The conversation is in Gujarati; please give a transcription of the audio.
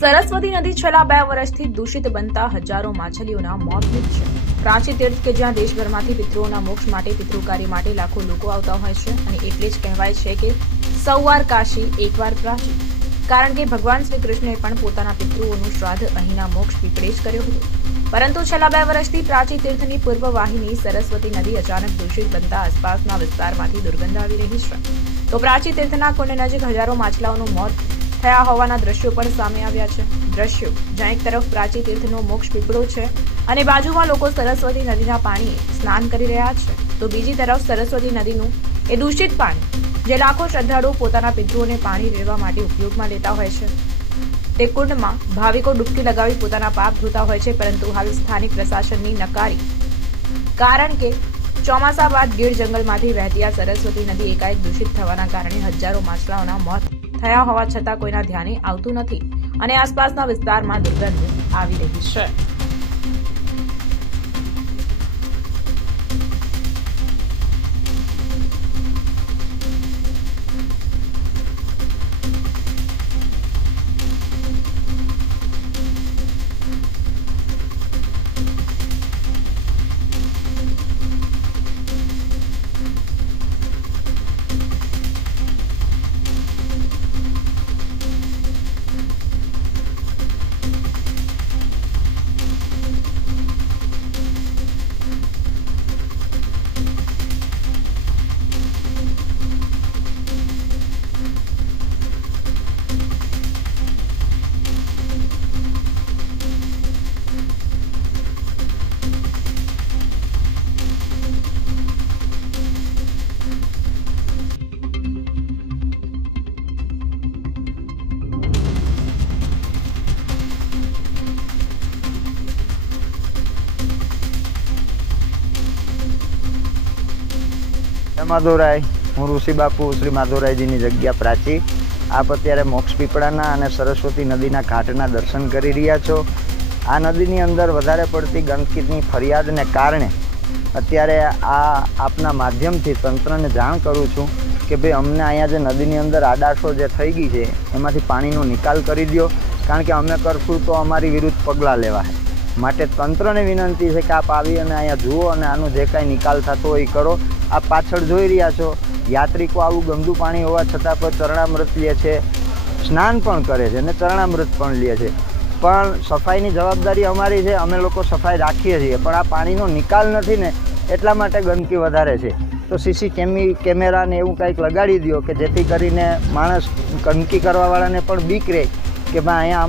સરસ્વતી નદી છેલ્લા 2 વર્ષથી દૂષિત બનતા હજારો માછલીઓના મોત નીપજ્યા છે। પ્રાચી તીર્થ કે જ્યાં દેશભરમાંથી પિતૃઓના મોક્ષ માટે પિતૃકાર્ય માટે લાખો લોકો આવતા હોય છે અને એટલે જ કહેવાય છે કે સૌવાર કાશી એકવાર પ્રાચી, કારણ કે ભગવાન શ્રી કૃષ્ણએ પણ પોતાના પિતૃઓનું શ્રાદ્ધ અહીંના મોક્ષ પીપળે જ કર્યો હતો। પરંતુ છેલ્લા 2 વર્ષથી પ્રાચી તીર્થની પૂર્વ વાહિની સરસ્વતી નદી અચાનક દૂષિત બનતા આસપાસના વિસ્તારમાંથી દુર્ગંધ આવી રહી છે। તો પ્રાચી તીર્થના કુંડ નજીક હજારો માછલાઓનું મોત થયા હોવાના દ્રશ્યો પણ સામે આવ્યા છે। દ્રશ્યો જ્યાં એક તરફ પ્રાચી તીર્થનો મોક્ષ પીપળો છે અને બાજુમાં લોકો સરસ્વતી નદીના પાણીએ સ્નાન કરી રહ્યા છે, તો બીજી તરફ સરસ્વતી નદીનું એ દૂષિત પાણી જે લાખો શ્રદ્ધાળુઓ પોતાના પિતૃઓને પાણી રેડવા માટે ઉપયોગમાં લેતા હોય છે, તે કુંડમાં ભાવિકો ડૂબકી લગાવી પોતાના પાપ ધોતા હોય છે। પરંતુ હાલ સ્થાનિક પ્રશાસનની નકારી, કારણ કે ચોમાસા બાદ ગીર જંગલમાંથી વહેતી આ સરસ્વતી નદી એકાએક દૂષિત થવાના કારણે હજારો માછલાઓના મોત થયા હોવા છતાં કોઈના ધ્યાને આવતું નથી અને આસપાસના વિસ્તારમાં દુર્ગંધ આવી રહી છે। માધવરાય, હું ઋષિ બાપુ શ્રી માધવરાયજીની જગ્યા પ્રાચી। આપ અત્યારે મોક્ષ પીપળાના અને સરસ્વતી નદીના ઘાટના દર્શન કરી રહ્યા છો। આ નદીની અંદર વધારે પડતી ગંદકીની ફરિયાદને કારણે અત્યારે આપના માધ્યમથી તંત્રને જાણ કરું છું કે ભાઈ અમને અહીંયા જે નદીની અંદર આડાશો જે થઈ ગઈ છે એમાંથી પાણીનો નિકાલ કરી દો, કારણ કે અમે કરશું તો અમારી વિરુદ્ધ પગલાં લેવાય। માટે તંત્રને વિનંતી છે કે આપ આવી અને અહીંયા જુઓ અને આનો જે કાંઈ નિકાલ થતો હોય એ કરો। આપ પાછળ જોઈ રહ્યા છો, યાત્રિકો આવું ગંદુ પાણી હોવા છતાં પણ ચરણામૃત લે છે, સ્નાન પણ કરે છે અને ચરણામૃત પણ લે છે, પણ સફાઈની જવાબદારી અમારી છે, અમે લોકો સફાઈ રાખીએ છીએ, પણ આ પાણીનો નિકાલ નથી ને એટલા માટે ગંદકી વધારે છે। તો સીસી કેમેરા ને એવું કંઈક લગાડી દો કે જેથી કરીને માણસ ગંદકી કરવાવાળાને પણ બીક રહે કે ભાઈ અહીંયા